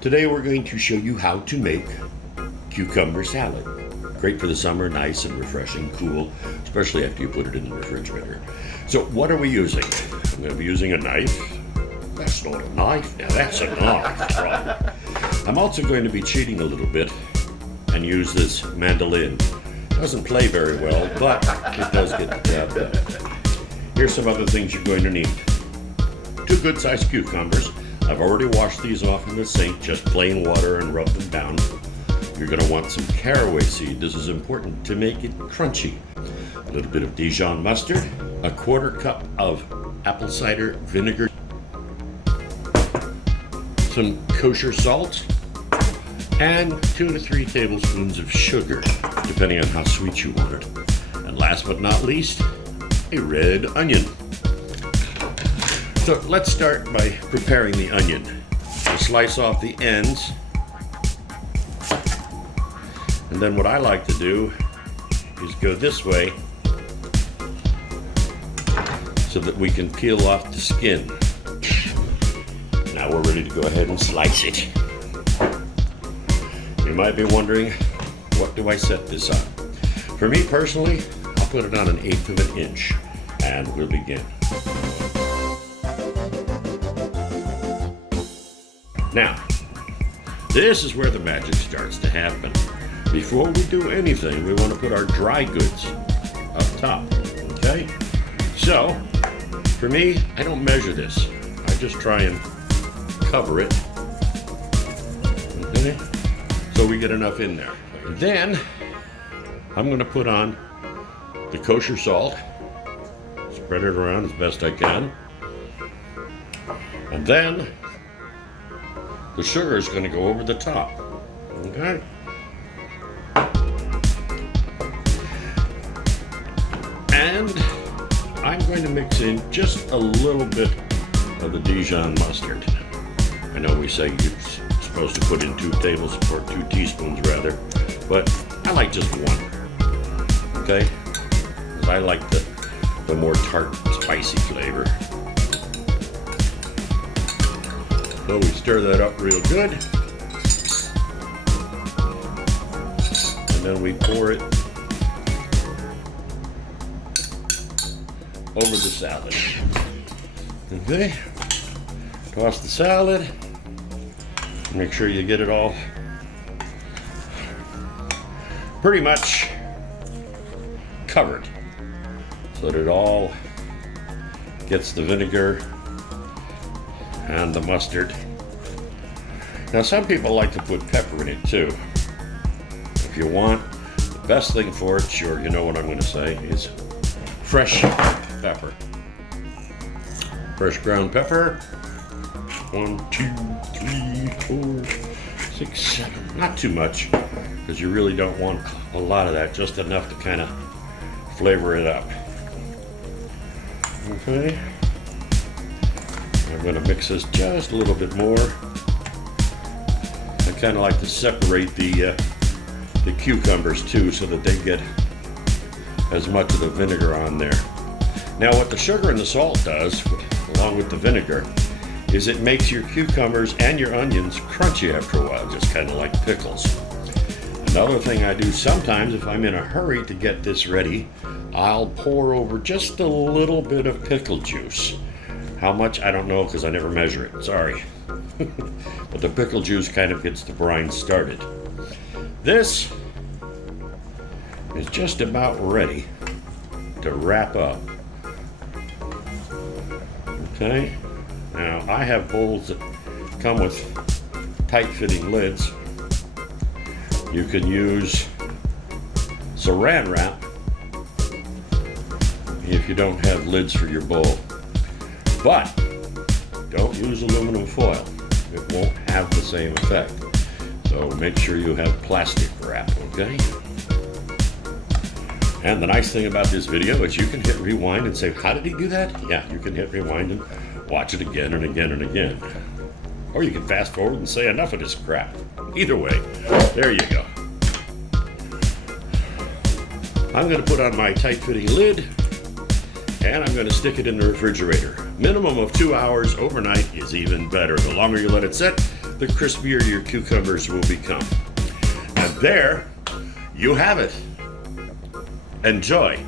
Today we're going to show you how to make cucumber salad. Great for the summer, nice and refreshing, cool, especially after you put it in the refrigerator. So what are we using? I'm going to be using a knife. That's not a knife, now that's a knife. I'm also going to be cheating a little bit and use this mandolin. Doesn't play very well, but it does get the job done. Here's some other things you're going to need. 2 good-sized cucumbers. I've already washed these off in the sink, just plain water, and rubbed them down. You're going to want some caraway seed. This is important to make it crunchy. A little bit of Dijon mustard, a 1/4 cup of apple cider vinegar, some kosher salt, and 2 to 3 tablespoons of sugar, depending on how sweet you want it. And last but not least, a red onion. So let's start by preparing the onion. We'll slice off the ends. And then what I like to do is go this way so that we can peel off the skin. Now we're ready to go ahead and slice it. You might be wondering, what do I set this on? For me personally, I'll put it on 1/8 of an inch, and we'll begin. Now, this is where the magic starts to happen. Before we do anything, we want to put our dry goods up top, okay? So, for me, I don't measure this. I just try and cover it, okay? So we get enough in there. And then, I'm going to put on the kosher salt, spread it around as best I can, and then the sugar is going to go over the top, okay? And I'm going to mix in just a little bit of the Dijon mustard. I know we say you're supposed to put in 2 teaspoons rather, but I like just 1, okay? Because I like the more tart, spicy flavor. So we stir that up real good, and then we pour it over the salad. Okay, toss the salad, make sure you get it all pretty much covered so that it all gets the vinegar and the mustard. Now some people like to put pepper in it too. If you want, the best thing for it, sure, you know what I'm going to say, is fresh pepper. Fresh ground pepper. 1, 2, 3, 4, 6, 7. Not too much, because you really don't want a lot of that, just enough to kind of flavor it up. Okay. I'm going to mix this just a little bit more. I kind of like to separate the cucumbers too, so that they get as much of the vinegar on there. Now what the sugar and the salt does, along with the vinegar, is it makes your cucumbers and your onions crunchy after a while, just kind of like pickles. Another thing I do sometimes, if I'm in a hurry to get this ready, I'll pour over just a little bit of pickle juice. How much? I don't know, because I never measure it. Sorry. But the pickle juice kind of gets the brine started. This is just about ready to wrap up. Okay? Now, I have bowls that come with tight-fitting lids. You can use saran wrap if you don't have lids for your bowl. But don't use aluminum foil. It won't have the same effect. So make sure you have plastic wrap, okay? And the nice thing about this video is you can hit rewind and say, how did he do that? Yeah, you can hit rewind and watch it again and again and again. Or you can fast forward and say, enough of this crap. Either way, there you go. I'm going to put on my tight-fitting lid, and I'm going to stick it in the refrigerator. Minimum of 2 hours. Overnight is even better. The longer you let it sit, the crispier your cucumbers will become. And there you have it. Enjoy.